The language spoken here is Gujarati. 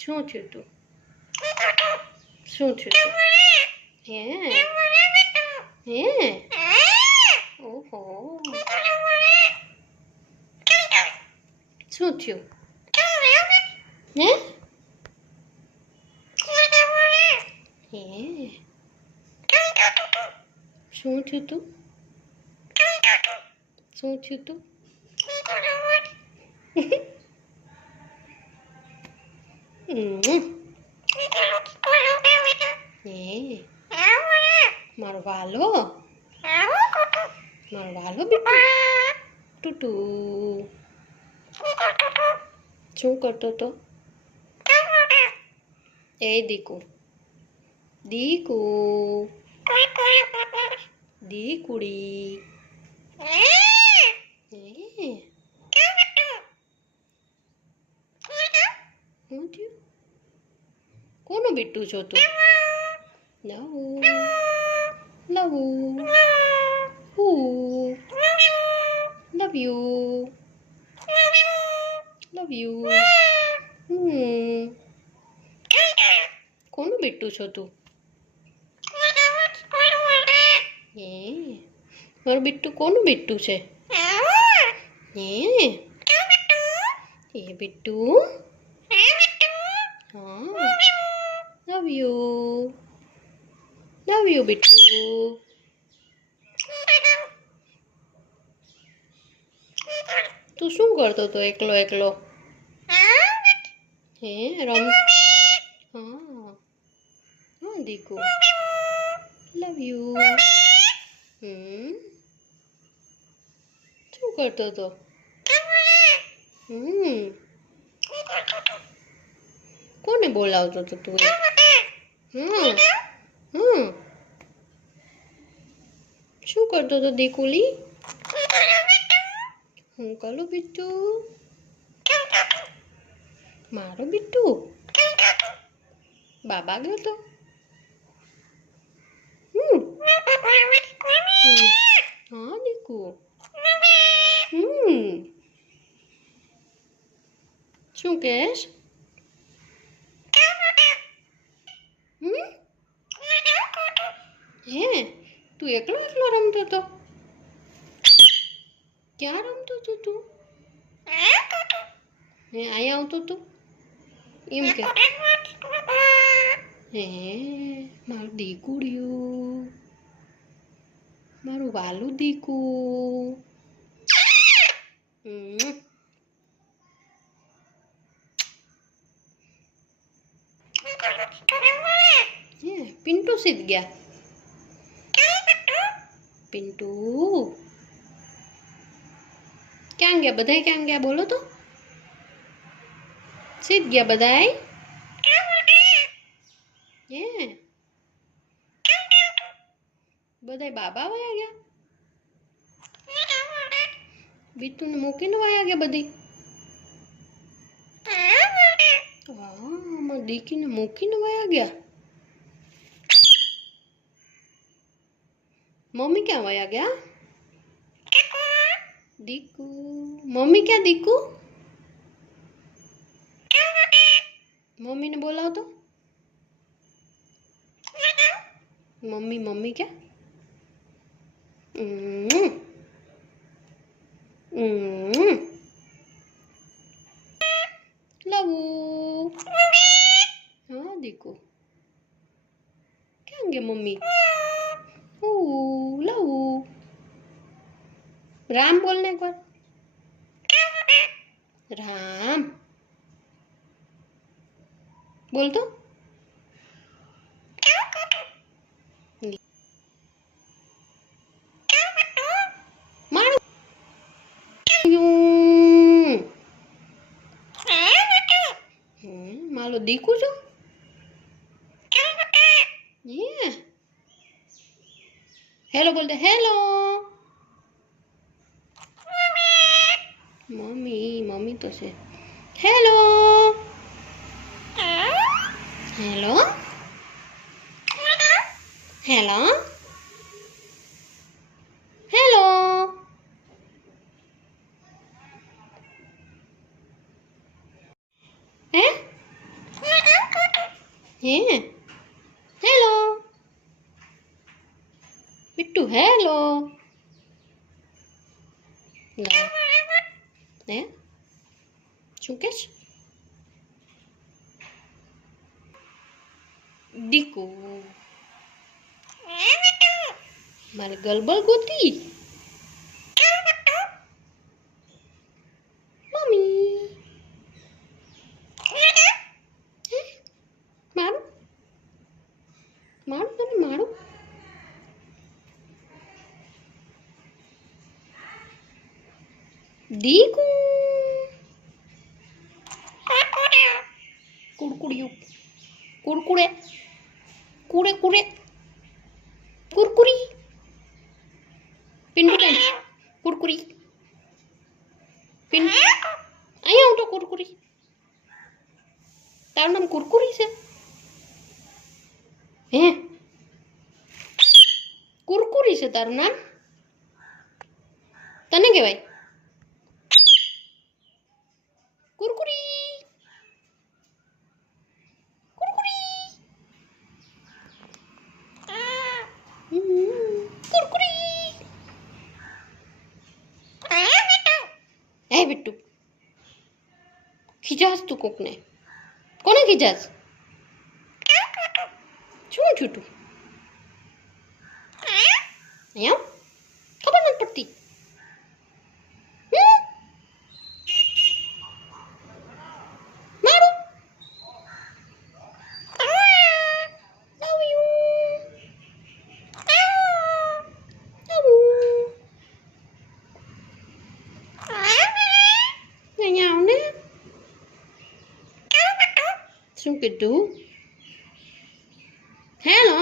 શું થયું તું? શું થયું તું? હે હે ઓહો શું થયું? હે હે શું થયું તું? શું થયું તું? હે મારો વાલો બેટુ ટુટુ શું કરતો તો? એ દીકુ દીકુ દીકુડી શું થયું? કોનું બેટું છો તું? નવું નવું લવ યુ કોનું બેટું છો તું? હે મારું બેટું કોનું બેટું છે? હે એ બેટું હા લવ યુ બેટું તું શું કરતો તો એકલો એકલો? હે રમ હા હા દીકુ લવ યુ શું કરતો તો? કોને બોલાવતો તો તું? શું કરતો તો દીકુલી? હું કરું બીટું? મારો બીટું બાબા ગયો તો? હા દીકુ શું કહેશ? હે તું એકલો એકલો રમતો તો? ક્યાં રમતો તો તું? હે અહીંયા આવતો તું એમ કે? હે મારું દીકુડિયું મારું વાલું દીકુ હે પિન્ટુ સીધ ગયા? પિન્ટુ ક્યાં ગયા બધાય? ક્યાં ગયા બોલો તો? સીધ ગયા બધાય? હે બધાય બાબા વયા ગયા? બીતુને મૂકીને વયા ગયા બધી? હા મારી દીકીને મૂકીને વયા ગયા? મમ્મી ક્યાં વયા ગયા? દીકુ મમ્મી ક્યાં દીકુ? મમ્મીને બોલાવતો? મમ્મી ક્યાં? લવું હા દીકુ ક્યાં ગયા મમ્મી? લવું રામ બોલને એકવાર. રામ બોલતો. મારું મારો દીકુ છો? હેલો બોલતે. હેલો મમ્મી તો છે. હેલો હેલો હેલો હેલો હે હે હેલો બિટ્ટુ હેલો હે શું કે છે દીકુ મારે ગલબલ ગોતી મમ્મી મારું મારું તને મારું દીકુ કુડકુડિયું કુડકુડે કુડે કુડે કુરકુરી પિન્ટુ બેન કુરકુરી પિન અહીંયા હું તો કુરકુરી તારું નામ કુરકુરી છે હે કુરકુરી છે તારું નામ તને કહેવાય કુરકુરી કુરકુરી કુરકુરી હે બિટ્ટુ ખીજાસ તું કોકને કોને ખીજાસ શું છૂટું અહીંયા ખબર નથી પડતી મારું અહીંયા આવ ને શું કીધું હેલો